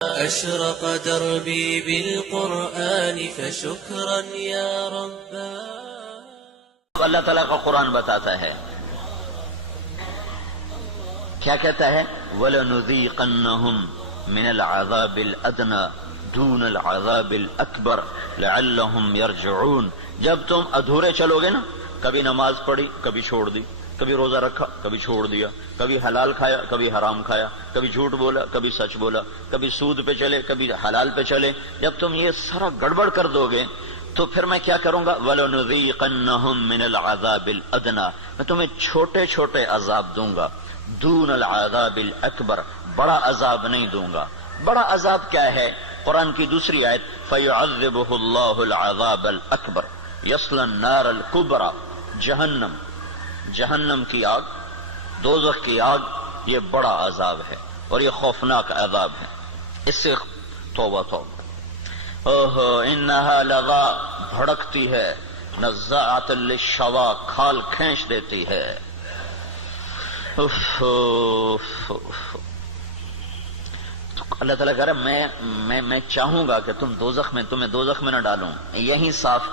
أشرق دربي بالقرآن فشكرا يا ربا. اللہ تعالیٰ کا قرآن بتاتا ہے کیا کہتا ہے وَلَنُذِيقَنَّهُمْ مِنَ الْعَذَابِ الْأَدْنَى دُونَ الْعَذَابِ الْأَكْبَرِ لَعَلَّهُمْ يَرْجِعُونَ. جب تم ادھورے چلو گے نا، کبھی نماز پڑھی کبھی چھوڑ دی، کبھی روزہ رکھا کبھی چھوڑ دیا، کبھی حلال کھایا کبھی حرام کھایا، کبھی جھوٹ بولا کبھی سچ بولا، کبھی سود پہ چلے کبھی حلال پہ چلے، جب تم یہ سارا گڑبڑ کر دو گے تو پھر میں کیا کروں گا وَلَنُذِيقَنَّهُمْ مِنَ الْعَذَابِ الْأَدْنَى، میں تمہیں چھوٹے چھوٹے عذاب دوں گا، دون العذاب الاکبر، بڑا عذاب نہیں دوں گا. بڑا عذاب کیا ہے؟ قرآن کی دوسری آیت فَيُعَذِّبُهُ اللَّهُ الْعَذَابَ الْأَكْبَرَ يَصْلَى النَّارَ الْكُبْرَى. جہنم کی آگ، دوزخ کی آگ، یہ بڑا عذاب ہے اور یہ خوفناک عذاب ہے. اس سے توبہ توبہ. اوہو انہا لغا، بھڑکتی ہے، نزاعۃ للشوا، کھال کھینچ دیتی ہے. اللہ تعالیٰ کہہ رہا ہے میں چاہوں گا کہ تمہیں دوزخ میں نہ ڈالوں، یہیں صاف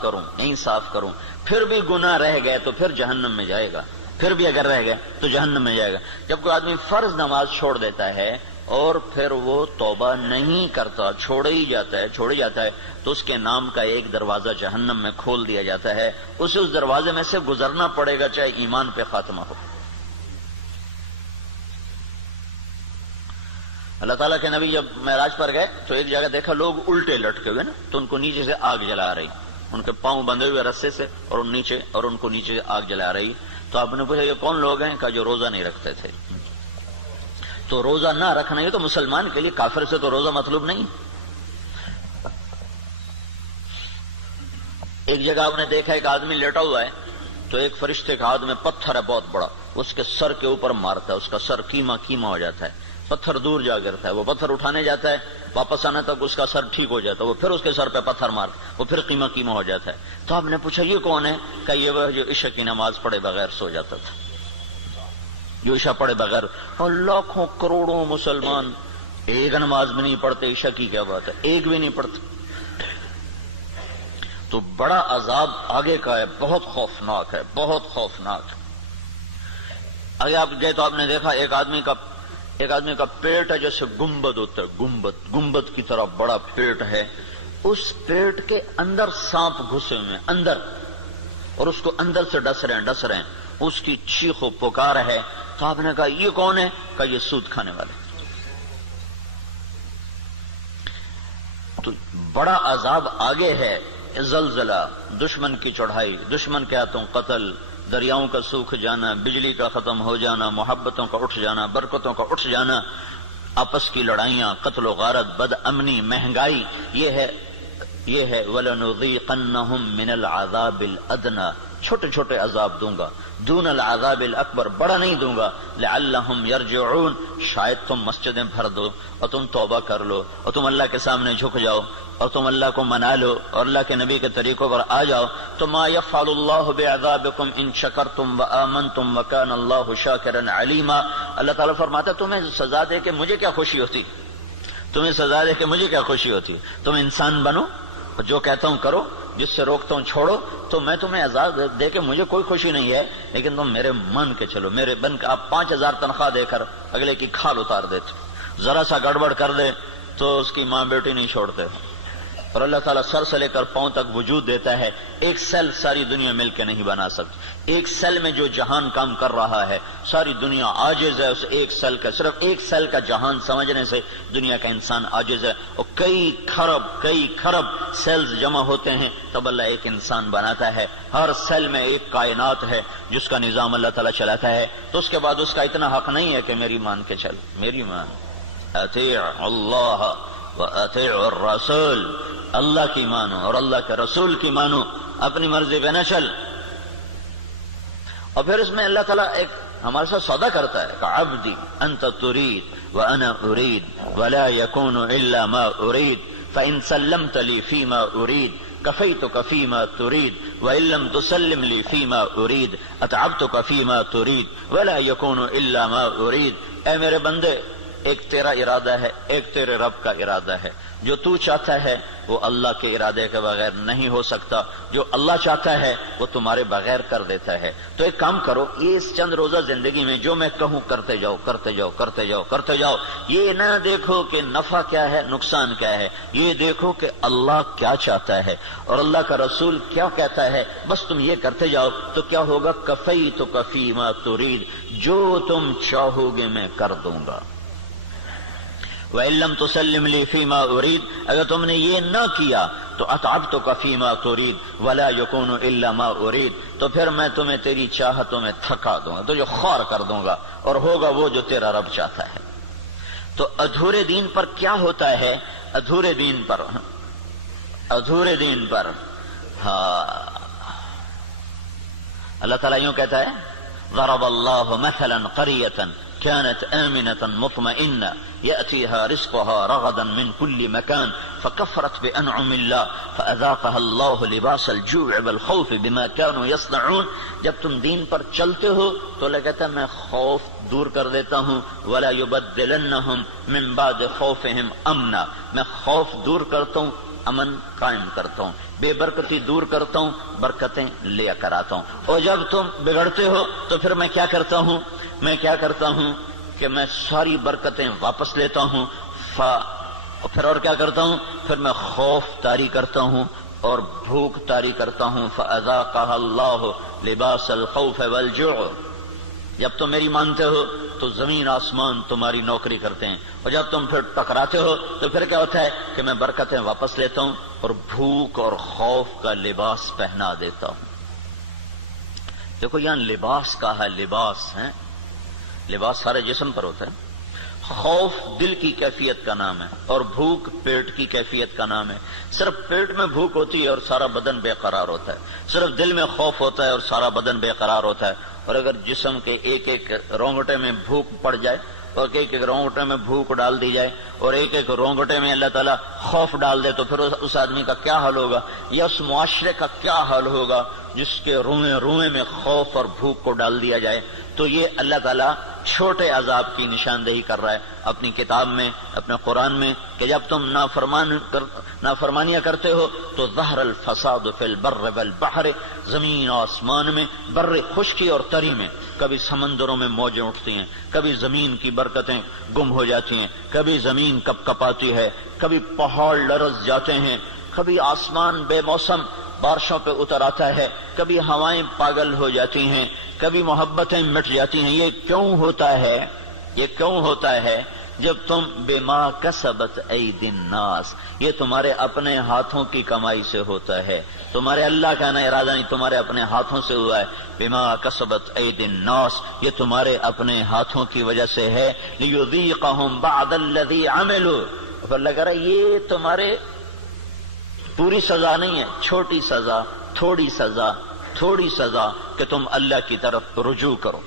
کروں. پھر بھی گناہ رہ گئے تو پھر جہنم میں جائے گا، پھر بھی اگر رہ گئے تو جہنم میں جائے گا. جب کوئی آدمی فرض نماز چھوڑ دیتا ہے اور پھر وہ توبہ نہیں کرتا، چھوڑی جاتا ہے تو اس کے نام کا ایک دروازہ جہنم میں کھول دیا جاتا ہے. اسے اس دروازے میں سے گزرنا پڑے گا چاہے ایمان پہ خاتمہ ہو. اللہ تعالیٰ کے نبی جب معراج پر گئے تو ایک جگہ دیکھا لوگ الٹے لٹکے ہوئے نا، تو ان کو نیچے سے آگ جلا رہی، ان کے پاؤں بندھے ہوئے رسے سے اور ان کو نیچے آگ جلا رہی. تو آپ نے پوچھا یہ کون لوگ ہیں؟ کہا جو روزہ نہیں رکھتے تھے. تو روزہ نہ رکھنا یہ تو مسلمان کے لیے، کافر سے تو روزہ مطلوب نہیں. ایک جگہ آپ نے دیکھا ایک آدمی لیٹا ہوا ہے تو ایک فرشتے کا ہاتھ میں پتھر ہے بہت بڑا، اس کے سر کے اوپر مارتا ہے، اس کا سر کیما ہو جاتا ہے، پتھر دور جا گرتا ہے. وہ پتھر اٹھانے جاتا ہے، واپس آنے تک اس کا سر ٹھیک ہو جاتا ہے، وہ پھر اس کے سر پہ پتھر مارتا ہے، وہ پھر قیمہ ہو جاتا ہے. تو آپ نے پوچھا یہ کون ہے؟ کہ یہ وہ جو عشاء کی نماز پڑھے بغیر سو جاتا تھا، جو عشاء پڑھے بغیر. اور لاکھوں کروڑوں مسلمان ایک نماز بھی نہیں پڑھتے، عشاء کی کیا بات ہے، ایک بھی نہیں پڑھتے. تو بڑا عذاب آگے کا ہے، بہت خوفناک ہے، بہت خوفناک. آگے آپ گئے تو آپ نے دیکھا ایک آدمی کا پیٹ ہے جیسے گنبد ہوتا ہے، گنبد کی طرح بڑا پیٹ ہے. اس پیٹ کے اندر سانپ گھسے ہوئے اندر، اور اس کو اندر سے ڈس رہے ہیں. اس کی چیخ و پکار ہے. تو آپ نے کہا یہ کون ہے؟ کہا یہ سود کھانے والے. تو بڑا عذاب آگے ہے، زلزلہ، دشمن کی چڑھائی، دشمن کے ہاتھوں قتل، دریاؤں کا سوکھ جانا، بجلی کا ختم ہو جانا، محبتوں کا اٹھ جانا، برکتوں کا اٹھ جانا، آپس کی لڑائیاں، قتل و غارت، بد امنی، مہنگائی. یہ ہے وَلَنُذِيقَنَّهُمْ مِنَ الْعَذَابِ الْأَدْنَى، چھوٹے چھوٹے عذاب دوں گا، دون العذاب الاکبر، بڑا نہیں دوں گا. لعلہم یرجعون، شاید تم مسجدیں بھر دو اور تم توبہ کر لو اور تم اللہ کے سامنے جھک جاؤ اور تم اللہ کو منا لو اور اللہ کے نبی کے طریقوں پر آ جاؤ. تو ما یفعل اللہ بعذابکم ان شکرتم وآمنتم وکان اللہ شاکرا علیما. اللہ تعالیٰ فرماتا ہے تمہیں سزا دے کے مجھے کیا خوشی ہوتی، تم انسان بنو، جو کہتا ہوں کرو، جس سے روکتا ہوں چھوڑو. تو میں تمہیں عذاب دے کے مجھے کوئی خوشی نہیں ہے، لیکن تم میرے من کے چلو، میرے بن کے. آپ 5000 تنخواہ دے کر اگلے کی کھال اتار دیتے، ذرا سا گڑبڑ کر دے تو اس کی ماں بیٹی نہیں چھوڑتے. اور اللہ تعالیٰ سر سے لے کر پاؤں تک وجود دیتا ہے. ایک سیل ساری دنیا مل کے نہیں بنا سکتی. ایک سیل میں جو جہان کام کر رہا ہے ساری دنیا عاجز ہے اس ایک سیل کا. صرف ایک سیل کا جہان سمجھنے سے دنیا کا انسان عاجز ہے. اور کئی خرب سیلز جمع ہوتے ہیں تب اللہ ایک انسان بناتا ہے. ہر سیل میں ایک کائنات ہے جس کا نظام اللہ تعالیٰ چلاتا ہے. تو اس کے بعد اس کا اتنا حق نہیں ہے کہ میری مان کے چل، میری مان. اطیع اللہ وَأَطِيعُ الرَّسُولَ، اللہ کی مانو اور اللہ کے رسول کی مانو، اپنی مرضی پہ نہ چل. اور پھر اس میں اللہ تعالیٰ ایک ہمارے ساتھ سودا کرتا ہے کہ عبدی انت ترید وانا ارید ولا يكون الا ما ارید فان سلمت لي فيما ارید كفيتك فيما تريد وان لم تسلم لي فيما ارید اتعبتك فيما تريد ولا يكون الا ما ارید. اے میرے بندے ایک تیرا ارادہ ہے، ایک تیرے رب کا ارادہ ہے۔ جو تو چاہتا ہے وہ اللہ کے ارادے کے بغیر نہیں ہو سکتا، جو اللہ چاہتا ہے وہ تمہارے بغیر کر دیتا ہے۔ تو ایک کام کرو، یہ اس چند روزہ زندگی میں جو میں کہوں کرتے جاؤ، کرتے جاؤ، کرتے جاؤ، کرتے جاؤ۔ یہ نہ دیکھو کہ نفع کیا ہے، نقصان کیا ہے، یہ دیکھو کہ اللہ کیا چاہتا ہے اور اللہ کا رسول کیا کہتا ہے، بس تم یہ کرتے جاؤ تو کیا ہوگا؟ کفیتک فیما ترید، جو تم چاہو گے میں کر دوں گا۔ وَإِن لَّمْ تُسَلِّمْ لِي فِيمَا أُرِيدُ، اگر تم نے یہ نہ کیا تو أَتْعَبْتُكَ فِيمَا تُرِيدُ وَلَا يَكُونُ إِلَّا مَا أُرِيدُ، تو پھر میں تمہیں تیری چاہتوں میں تھکا دوں گا، تو جو خوار کر دوں گا، اور ہوگا وہ جو تیرا رب چاہتا ہے۔ تو ادھورے دین پر کیا ہوتا ہے؟ ادھورے دین پر ہاں اللہ تعالیٰ یوں کہتا ہے، ضرب اللہ مثلا قریۃ كانت آمنة مطمئنة يأتيها رزقها رغدا من كل مكان فكفرت بأنعم الله فأذاقها الله لباس الجوع والخوف بما كانوا يصنعون۔ جب تم دین پر چلتے ہو تو اللہ کہتا ہے میں خوف دور کر دیتا ہوں، ولا يبدلنهم من بعد خوفهم امنا، میں خوف دور کرتا ہوں، امن قائم کرتا ہوں، بے برکتی دور کرتا ہوں، برکتیں لے کر آتا ہوں۔ اور جب تم بگڑتے ہو تو پھر میں کیا کرتا ہوں کہ میں ساری برکتیں واپس لیتا ہوں، پھر اور کیا کرتا ہوں؟ پھر میں خوف طاری کرتا ہوں اور بھوک طاری کرتا ہوں۔ فَأَذَاقَهَا اللَّهُ لِبَاسَ الْخَوْفِ وَالْجُوعِ، جب تم میری مانتے ہو تو زمین آسمان تمہاری نوکری کرتے ہیں، اور جب تم پھر ٹکراتے ہو تو پھر کیا ہوتا ہے کہ میں برکتیں واپس لیتا ہوں اور بھوک اور خوف کا لباس پہنا دیتا ہوں۔ دیکھو یہاں لباس کا ہے، لباس ہے، لباس سارے جسم پر ہوتا ہے۔ خوف دل کی کیفیت کا نام ہے اور بھوک پیٹ کی کیفیت کا نام ہے۔ صرف پیٹ میں بھوک ہوتی ہے اور سارا بدن بے قرار ہوتا ہے، صرف دل میں خوف ہوتا ہے اور سارا بدن بے قرار ہوتا ہے۔ اور اگر جسم کے ایک ایک رونگٹے میں بھوک پڑ جائے اور ایک ایک رونگٹے میں بھوک ڈال دی جائے اور ایک ایک رونگٹے میں اللہ تعالیٰ خوف ڈال دے تو پھر اس آدمی کا کیا حال ہوگا، یا اس معاشرے کا کیا حال ہوگا جس کے روئیں میں خوف اور بھوک کو ڈال دیا جائے۔ تو یہ اللہ تعالیٰ چھوٹے عذاب کی نشاندہی کر رہا ہے اپنی کتاب میں، اپنے قرآن میں، کہ جب تم نافرمانیاں کرتے ہو تو ظہر الفساد فی البر والبحر، زمین آسمان میں، بر خشکی اور تری میں، کبھی سمندروں میں موجیں اٹھتی ہیں، کبھی زمین کی برکتیں گم ہو جاتی ہیں، کبھی زمین کپ کپاتی ہے، کبھی پہاڑ لرز جاتے ہیں، کبھی آسمان بے موسم بارشوں پہ اتر آتا ہے، کبھی ہوائیں پاگل ہو جاتی ہیں، کبھی محبتیں مٹ جاتی ہیں۔ یہ کیوں ہوتا ہے؟ جب تم بما کسبت ایدی الناس، یہ تمہارے اپنے ہاتھوں کی کمائی سے ہوتا ہے، تمہارے اللہ کا نہ ارادہ نہیں، تمہارے اپنے ہاتھوں سے ہوا ہے۔ بما کسبت ایدی الناس، یہ تمہارے اپنے ہاتھوں کی وجہ سے ہے۔ لیذیقہم بعد الذی عملوا، اللہ کہہ رہا ہے یہ تمہارے پوری سزا نہیں ہے، چھوٹی سزا، تھوڑی سزا کہ تم اللہ کی طرف رجوع کرو۔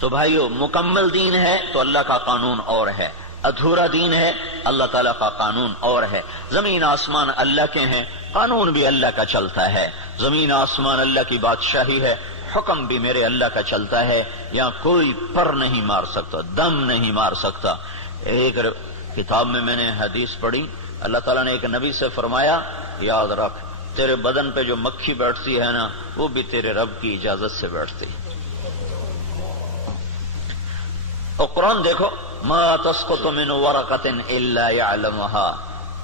تو بھائیو، مکمل دین ہے تو اللہ کا قانون اور ہے، ادھورا دین ہے اللہ تعالیٰ کا قانون اور ہے۔ زمین آسمان اللہ کے ہیں، قانون بھی اللہ کا چلتا ہے۔ زمین آسمان اللہ کی بادشاہی ہے، حکم بھی میرے اللہ کا چلتا ہے۔ یہاں کوئی پر نہیں مار سکتا، دم نہیں مار سکتا۔ ایک کتاب میں نے حدیث پڑھی، اللہ تعالیٰ نے ایک نبی سے فرمایا، یاد رکھ تیرے بدن پہ جو مکھی بیٹھتی ہے نا، وہ بھی تیرے رب کی اجازت سے بیٹھتی ہے۔ اور قرآن دیکھو، ما تسقط من ورقۃ الا يعلمها،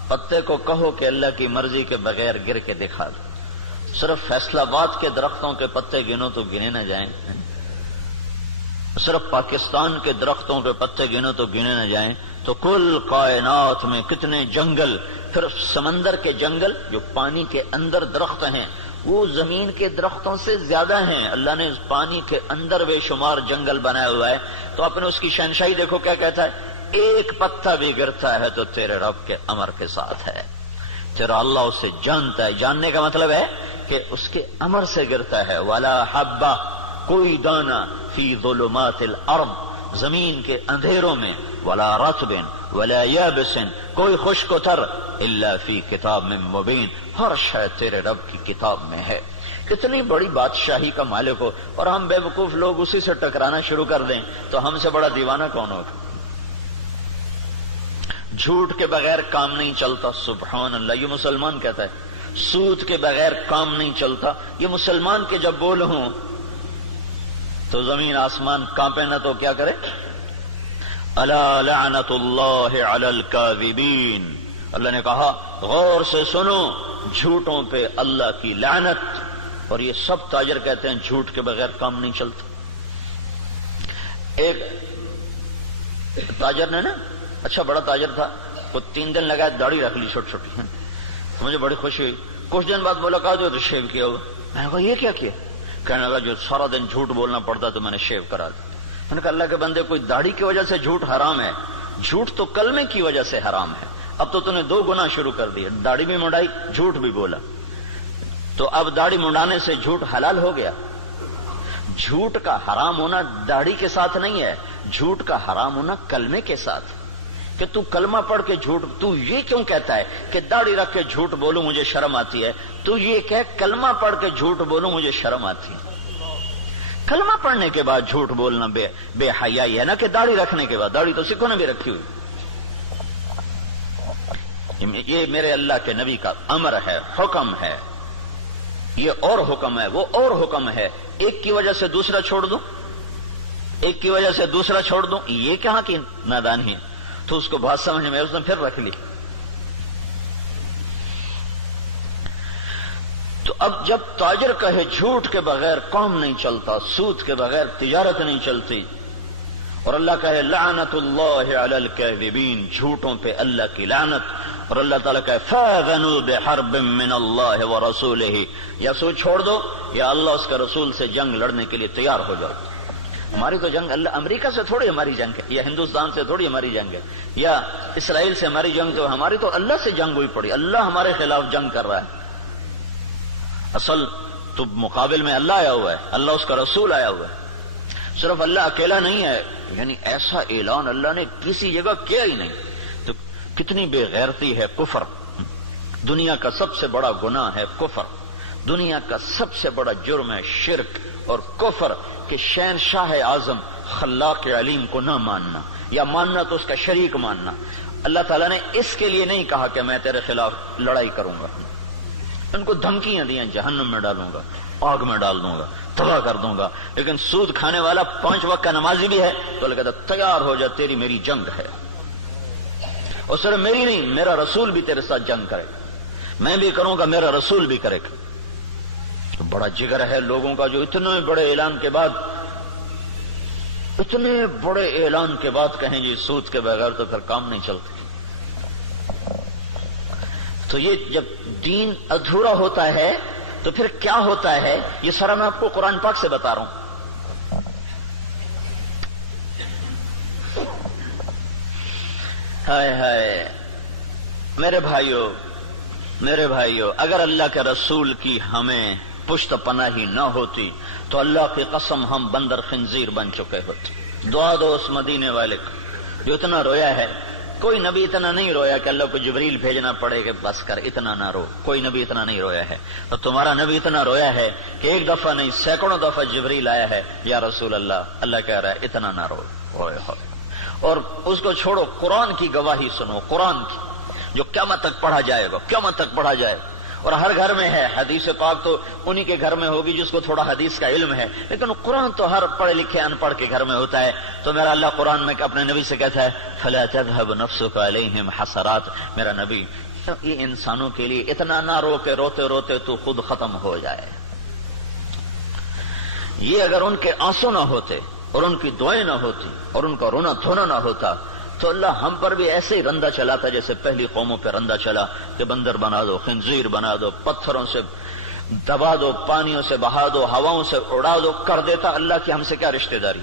پتے کو کہو کہ اللہ کی مرضی کے بغیر گر کے دکھا دو۔ صرف فیصلہ آباد کے درختوں کے پتے گنو تو گنے نہ جائیں، صرف پاکستان کے درختوں کے پتے گنو تو گنے نہ جائیں، تو کل کائنات میں کتنے جنگل، پھر سمندر کے جنگل جو پانی کے اندر درخت ہیں وہ زمین کے درختوں سے زیادہ ہیں۔ اللہ نے پانی کے اندر بے شمار جنگل بنایا ہوا ہے۔ تو آپ نے اس کی شہنشاہی دیکھو کیا کہتا ہے، ایک پتا بھی گرتا ہے تو تیرے رب کے امر کے ساتھ ہے، تیرا اللہ اسے جانتا ہے۔ جاننے کا مطلب ہے کہ اس کے امر سے گرتا ہے۔ ولا حبہ، کوئی دانہ، فی ظلمات الارض، زمین کے اندھیروں میں، ولا رطب ولا یابس، کوئی خشک و تر، الا فی کتاب من مبین، ہر شے تیرے رب کی کتاب میں ہے۔ کتنی بڑی بادشاہی کا مالک ہو، اور ہم بے وقوف لوگ اسی سے ٹکرانا شروع کر دیں تو ہم سے بڑا دیوانہ کون ہوگا؟ جھوٹ کے بغیر کام نہیں چلتا. سبحان اللہ، یہ مسلمان کہتا ہے سود کے بغیر کام نہیں چلتا. یہ مسلمان کے جب بول ہوں تو زمین آسمان کانپے نہ تو کیا کرے؟ الا لعنت اللہ علی الکاذبین. اللہ نے کہا غور سے سنو، جھوٹوں پہ اللہ کی لعنت. اور یہ سب تاجر کہتے ہیں جھوٹ کے بغیر کام نہیں چلتا. ایک تاجر نے نا، اچھا بڑا تاجر تھا، وہ 3 دن لگا داڑھی رکھ لی چھوٹی چھوٹی. مجھے بڑی خوشی ہوئی. کچھ دن بعد ملاقات ہوئی تو شیو کیا ہوا. میں نے کہا یہ کیا کیا؟ کہنے لگا جو سارا دن جھوٹ بولنا پڑتا تو میں نے شیو کرا دیا. میں نے کہا اللہ کے بندے، کوئی داڑھی کی وجہ سے جھوٹ حرام ہے؟ جھوٹ تو کلمے کی وجہ سے حرام ہے. اب تو نے 2 گناہ شروع کر دیے، داڑھی بھی منڈائی، جھوٹ بھی بولا. تو اب داڑھی منڈانے سے جھوٹ حلال ہو گیا. جھوٹ کا حرام ہونا داڑھی کے ساتھ نہیں ہے، جھوٹ کا حرام ہونا کلمے کے ساتھ. کہ تو کلمہ پڑھ کے جھوٹ، تو یہ کیوں کہتا ہے کہ داڑھی رکھ کے جھوٹ بولوں مجھے شرم آتی ہے؟ تو یہ کہ کلمہ پڑھ کے جھوٹ بولوں مجھے شرم آتی ہے. کلمہ پڑھنے کے بعد جھوٹ بولنا بے حیائی ہے نا کہ داڑھی رکھنے کے بعد. داڑھی تو سکھوں نے بھی رکھی ہوئی. یہ میرے اللہ کے نبی کا امر ہے، حکم ہے. یہ اور حکم ہے، وہ اور حکم ہے. ایک کی وجہ سے دوسرا چھوڑ دوں، ایک کی وجہ سے دوسرا چھوڑ دوں، یہ کہاں کی نادانی ہے؟ تو اس کو بات سمجھ میں اس نے پھر رکھ لی. تو اب جب تاجر کہے جھوٹ کے بغیر کام نہیں چلتا، سود کے بغیر تجارت نہیں چلتی، اور اللہ کہے لعنت اللہ علی الکاذبین، جھوٹوں پہ اللہ کی لعنت، اور اللہ تعالیٰ کہے فاذنوا بحرب من اللہ ورسولہ، یا سود چھوڑ دو یا اللہ اس کے رسول سے جنگ لڑنے کے لیے تیار ہو جاؤ. ہماری تو جنگ اللہ امریکہ سے تھوڑی ہماری جنگ ہے، یا ہندوستان سے تھوڑی ہماری جنگ ہے، یا اسرائیل سے ہماری جنگ. تو ہماری تو اللہ سے جنگ ہوئی پڑی. اللہ ہمارے خلاف جنگ کر رہا ہے. اصل تو مقابل میں اللہ آیا ہوا ہے، اللہ اس کا رسول آیا ہوا ہے. صرف اللہ اکیلا نہیں ہے، یعنی ایسا اعلان اللہ نے کسی جگہ کیا ہی نہیں. تو کتنی بے غیرتی ہے کفر. دنیا کا سب سے بڑا گناہ ہے کفر. دنیا کا سب سے بڑا جرم ہے شرک اور کفر، کہ شہنشاہ اعظم خلاق علیم کو نہ ماننا، یا ماننا تو اس کا شریک ماننا. اللہ تعالیٰ نے اس کے لیے نہیں کہا کہ میں تیرے خلاف لڑائی کروں گا. ان کو دھمکیاں دیا جہنم میں ڈالوں گا، آگ میں ڈال دوں گا، تباہ کر دوں گا. لیکن سود کھانے والا 5 وقت کا نمازی بھی ہے تو اللہ کہتا تیار ہو جا، تیری میری جنگ ہے. اور صرف میری نہیں، میرا رسول بھی تیرے ساتھ جنگ کرے گا. میں بھی کروں گا، میرا رسول بھی کرے گا. تو بڑا جگر ہے لوگوں کا جو اتنے بڑے اعلان کے بعد، اتنے بڑے اعلان کے بعد کہیں جی سود کے بغیر تو پھر کام نہیں چلتے. تو یہ جب دین ادھورا ہوتا ہے تو پھر کیا ہوتا ہے، یہ سارا میں آپ کو قرآن پاک سے بتا رہا ہوں. ہائے ہائے میرے بھائیو، اگر اللہ کے رسول کی ہمیں پشت پناہی نہ ہوتی تو اللہ کی قسم ہم بندر خنزیر بن چکے ہوتے. دعا دو اس مدینے والے کو جو اتنا رویا ہے. کوئی نبی اتنا نہیں رویا کہ اللہ کو جبریل بھیجنا پڑے کہ بس کر اتنا نہ رو. کوئی نبی اتنا نہیں رویا ہے. تو تمہارا نبی اتنا رویا ہے کہ 1 دفعہ نہیں سینکڑوں دفعہ جبریل آیا ہے، یا رسول اللہ کہہ رہا ہے اتنا نہ رو. اور اس کو چھوڑو، قرآن کی گواہی سنو، قرآن کی جو قیامت تک پڑھا جائے گا، قیامت تک پڑھا جائے گا. اور ہر گھر میں ہے حدیث پاک، تو انہی کے گھر میں ہوگی جس کو تھوڑا حدیث کا علم ہے. لیکن قرآن تو ہر پڑھے لکھے ان پڑھ کے گھر میں ہوتا ہے. تو میرا اللہ قرآن میں اپنے نبی سے کہتا ہے فلا تذهب نفسك عليهم حسرات. میرا نبی یہ انسانوں کے لیے اتنا نہ رو کہ روتے روتے تو خود ختم ہو جائے. یہ اگر ان کے آنسو نہ ہوتے اور ان کی دعائیں نہ ہوتی اور ان کا رونا دھونا نہ ہوتا تو اللہ ہم پر بھی ایسے ہی رندہ چلاتا جیسے پہلی قوموں پہ رندہ چلا کہ بندر بنا دو، خنزیر بنا دو، پتھروں سے دبا دو، پانیوں سے بہا دو، ہواؤں سے اڑا دو، کر دیتا. اللہ کی ہم سے کیا رشتہ داری،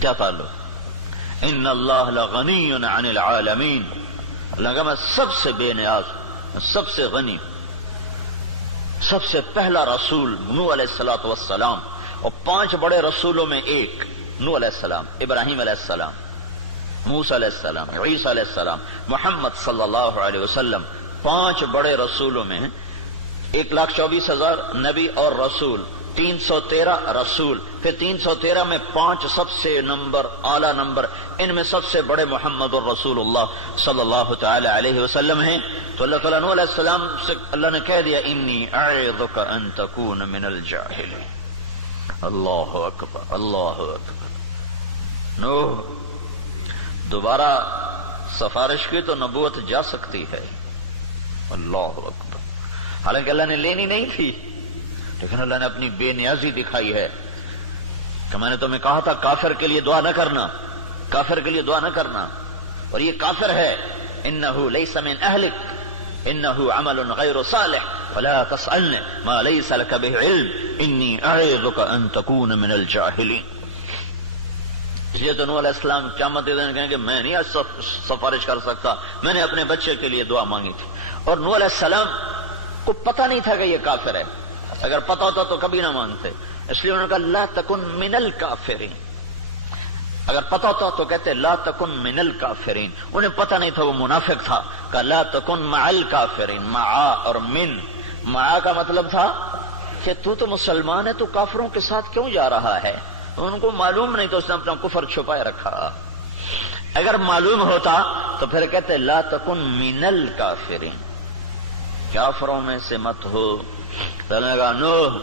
کیا تعلق؟ ان اللہ لغنی عن العالمین. اللہ کا میں سب سے بے نیاز، سب سے غنی. سب سے پہلا رسول نوح علیہ الصلوۃ والسلام، اور 5 بڑے رسولوں میں ایک نوح علیہ السلام، ابراہیم علیہ السلام، موسیٰ علیہ السلام، عیسیٰ علیہ السلام، محمد صلی اللہ علیہ وسلم. 5 بڑے رسولوں میں 1,24,000 نبی اور رسول، 313 رسول، پھر 313 میں 5 سب سے نمبر اعلیٰ نمبر، ان میں سب سے بڑے محمد الرسول اللہ صلی اللہ تعالی علیہ وسلم ہیں۔ تو اللہ تعالیٰ نوح علیہ السلام سے اللہ نے کہہ دیا انی اعظک ان تکون من الجاہلین۔ اللہ اکبر، اللہ اکبر۔ نوح دوبارہ سفارش کی تو نبوت جا سکتی ہے، اللہ اکبر، حالانکہ اللہ نے لینی نہیں تھی، لیکن اللہ نے اپنی بے نیازی دکھائی ہے کہ میں نے تمہیں کہا تھا کافر کے لیے دعا نہ کرنا، کافر کے لیے دعا نہ کرنا، اور یہ کافر ہے، انہ لیس من اہلک انہ عمل غیر صالح فلا تسألنی ما لیس لک به علم انی اعظک ان تکون من الجاہلین۔ اس لیے تو نوح علیہ السلام قیامت کے دن کہیں کہ میں نہیں آج سفارش کر سکتا، میں نے اپنے بچے کے لیے دعا مانگی تھی، اور نوح علیہ السلام کو پتہ نہیں تھا کہ یہ کافر ہے، اگر پتہ ہوتا تو کبھی نہ مانگتے، اس لیے انہوں نے کہا لا تکن من الکافرین، اگر پتہ ہوتا تو کہتے لا تکن من الکافرین، انہیں پتہ نہیں تھا وہ منافق تھا، کہا لا تکن مع الکافرین، مع اور من، مع کا مطلب تھا کہ تو مسلمان ہے تو کافروں کے ساتھ کیوں جا رہا ہے، ان کو معلوم نہیں تو اس نے اپنا کفر چھپائے رکھا، اگر معلوم ہوتا تو پھر کہتے لا تکن من الکافرین، کافروں میں سے مت ہو۔ تو نے کہا نوح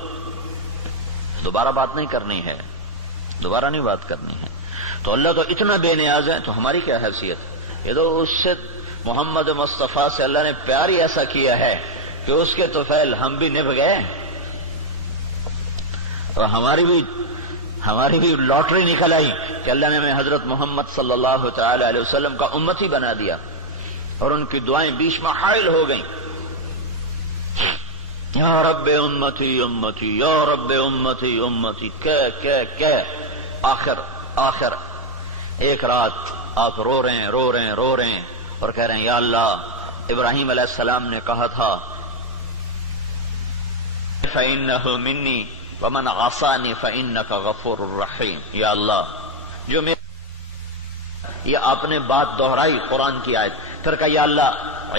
دوبارہ بات نہیں کرنی ہے، دوبارہ نہیں بات کرنی ہے، تو اللہ تو اتنا بے نیاز ہے تو ہماری کیا حیثیت، یہ تو اس سے محمد مصطفیٰ سے اللہ نے پیار ہی ایسا کیا ہے کہ اس کے طفیل ہم بھی نبھ گئے، اور ہماری بھی لاٹری نکل آئی کہ اللہ نے ہمیں حضرت محمد صلی اللہ تعالی علیہ وسلم کا امتی بنا دیا، اور ان کی دعائیں بیچ میں حائل ہو گئیں، یا رب امتی امتی یا رب امتی امتی، آخر ایک رات آپ رو رہے ہیں اور کہہ رہے ہیں یا اللہ، ابراہیم علیہ السلام نے کہا تھا فَإِنَّهُ مِنِّي وَمَنْ عَصَانِي فَإِنَّكَ غَفُورٌ رَحِيمٌ، یا اللہ جو یہ آپ نے بات دہرائی قرآن کی آیت، پھر کہا یا اللہ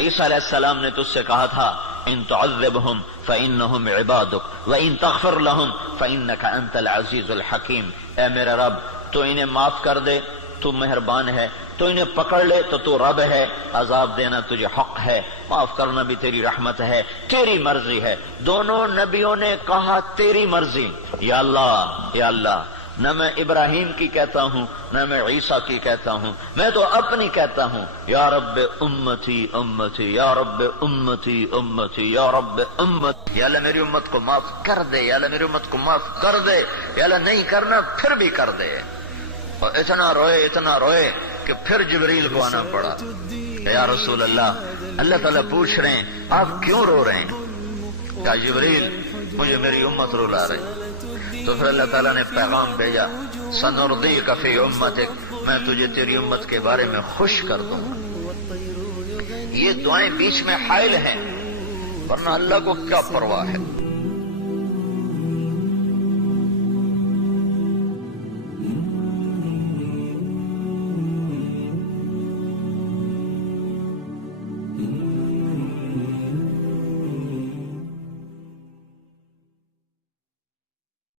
عیسیٰ علیہ السلام نے تجھ سے کہا تھا ان تعذبهم فإنهم عبادك وإن تغفر لهم فإنك أنت العزيز الحكيم، اے میرے رب تو انہیں معاف کر دے، تو مہربان ہے، تو انہیں پکڑ لے تو تو رب ہے، عذاب دینا تجھے حق ہے، معاف کرنا بھی تیری رحمت ہے، تیری مرضی ہے۔ دونوں نبیوں نے کہا تیری مرضی، یا اللہ نہ میں ابراہیم کی کہتا ہوں نہ میں عیسیٰ کی کہتا ہوں، میں تو اپنی کہتا ہوں یا رب امتی امتی یا رب امتی امتی یا رب امتی، یا اللہ میری امت کو معاف کر دے، یا اللہ میری امت کو معاف کر دے، یا اللہ نہیں کرنا پھر بھی کر دے، اور اتنا روئے کہ پھر جبریل کو آنا پڑا، یا رسول اللہ تعالیٰ پوچھ رہے ہیں آپ کیوں رو رہے ہیں، کہا جبریل مجھے میری امت رلا رہی، تو پھر اللہ تعالیٰ نے پیغام بھیجا سنردیک فی امتک، میں تجھے تیری امت کے بارے میں خوش کر دوں۔ یہ دعائیں بیچ میں حائل ہیں، ورنہ اللہ کو کیا پرواہ ہے۔